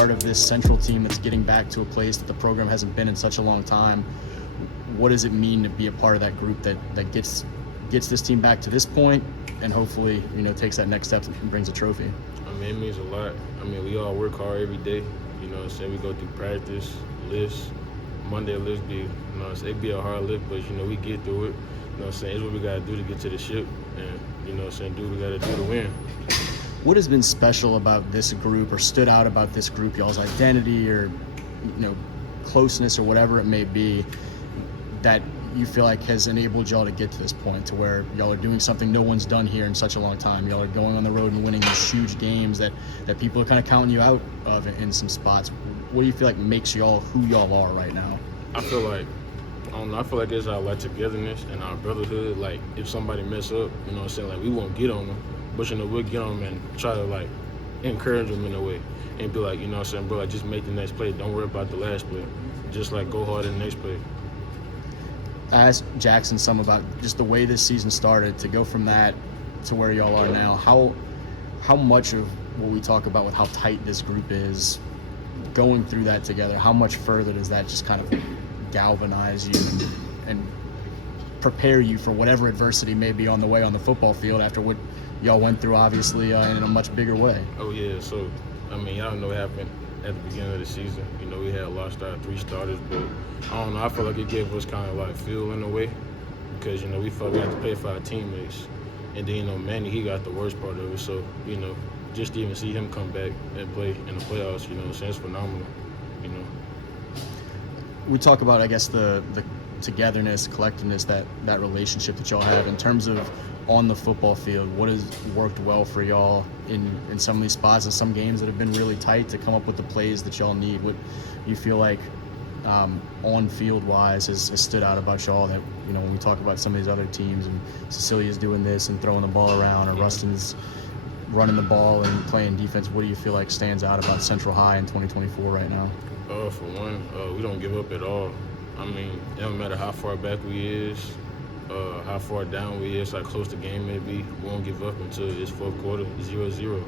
part of this Central team that's getting back to a place that the program hasn't been in such a long time. What does it mean to be a part of that group that gets this team back to this point and hopefully, takes that next step and brings a trophy? I mean, it means a lot. I mean, we all work hard every day. You know what I'm saying? We go through practice, lifts. Monday lifts be, it be a hard lift, but, we get through it. You know what I'm saying? It's what we got to do to get to the ship. And, do what we got to do to win. What has been special about this group or stood out about this group, y'all's identity or, closeness or whatever it may be, that you feel like has enabled y'all to get to this point to where y'all are doing something no one's done here in such a long time? Y'all are going on the road and winning these huge games that people are kind of counting you out of in some spots. What do you feel like makes y'all who y'all are right now? I feel like it's our togetherness and our brotherhood. Like, if somebody mess up, we won't get on them. But, we'll get on them and try to, encourage them in a way. And be like, bro, just make the next play. Don't worry about the last play. Just, go hard in the next play. I asked Jackson some about just the way this season started to go from that to where y'all are now. How much of what we talk about with how tight this group is, going through that together, how much further does that just kind of galvanize you and prepare you for whatever adversity may be on the way on the football field after what y'all went through, obviously, in a much bigger way? Oh, yeah. So, y'all know what happened at the beginning of the season. We had lost our 3 starters, but I don't know. I feel like it gave us kind of fuel in a way because, we felt we had to play for our teammates. And then, Manny, he got the worst part of it. So, just to even see him come back and play in the playoffs, it's phenomenal, We talk about, I guess, the togetherness, collectiveness, that relationship that y'all have in terms of on the football field. What has worked well for y'all in some of these spots and some games that have been really tight to come up with the plays that y'all need? What you feel like on field wise has stood out about y'all that, when we talk about some of these other teams and Cecilia's doing this and throwing the ball around or Rustin's running the ball and playing defense, what do you feel like stands out about Central High in 2024 right now? For one, we don't give up at all. It don't matter how far back we is, how far down we is, how close the game may be. We won't give up until it's fourth quarter, 0-0.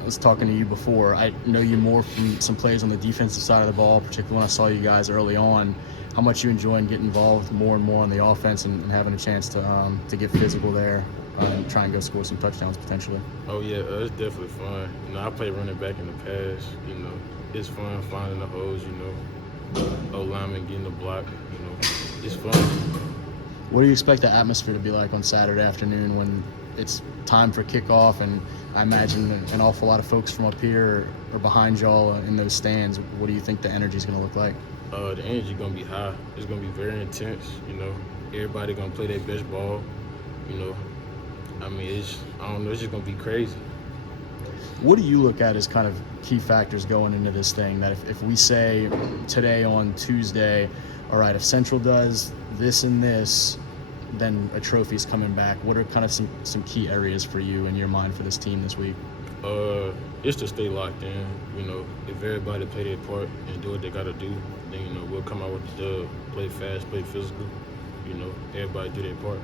I was talking to you before. I know you more from some plays on the defensive side of the ball, particularly when I saw you guys early on. How much you enjoy and get involved more and more on the offense and having a chance to get physical there and try and go score some touchdowns potentially? Oh, yeah, it's definitely fun. I played running back in the past. It's fun finding the holes, O-lineman getting the block, it's fun. What do you expect the atmosphere to be like on Saturday afternoon when it's time for kickoff? And I imagine an awful lot of folks from up here are behind y'all in those stands. What do you think the energy is going to look like? The energy going to be high. It's going to be very intense, Everybody going to play their best ball, it's just going to be crazy. What do you look at as kind of key factors going into this thing that if we say today on Tuesday, all right, if Central does this and this, then a trophy's coming back, what are kind of some key areas for you in your mind for this team this week? It's to stay locked in. If everybody play their part and do what they got to do, then, we'll come out with the dub, play fast, play physical, everybody do their part.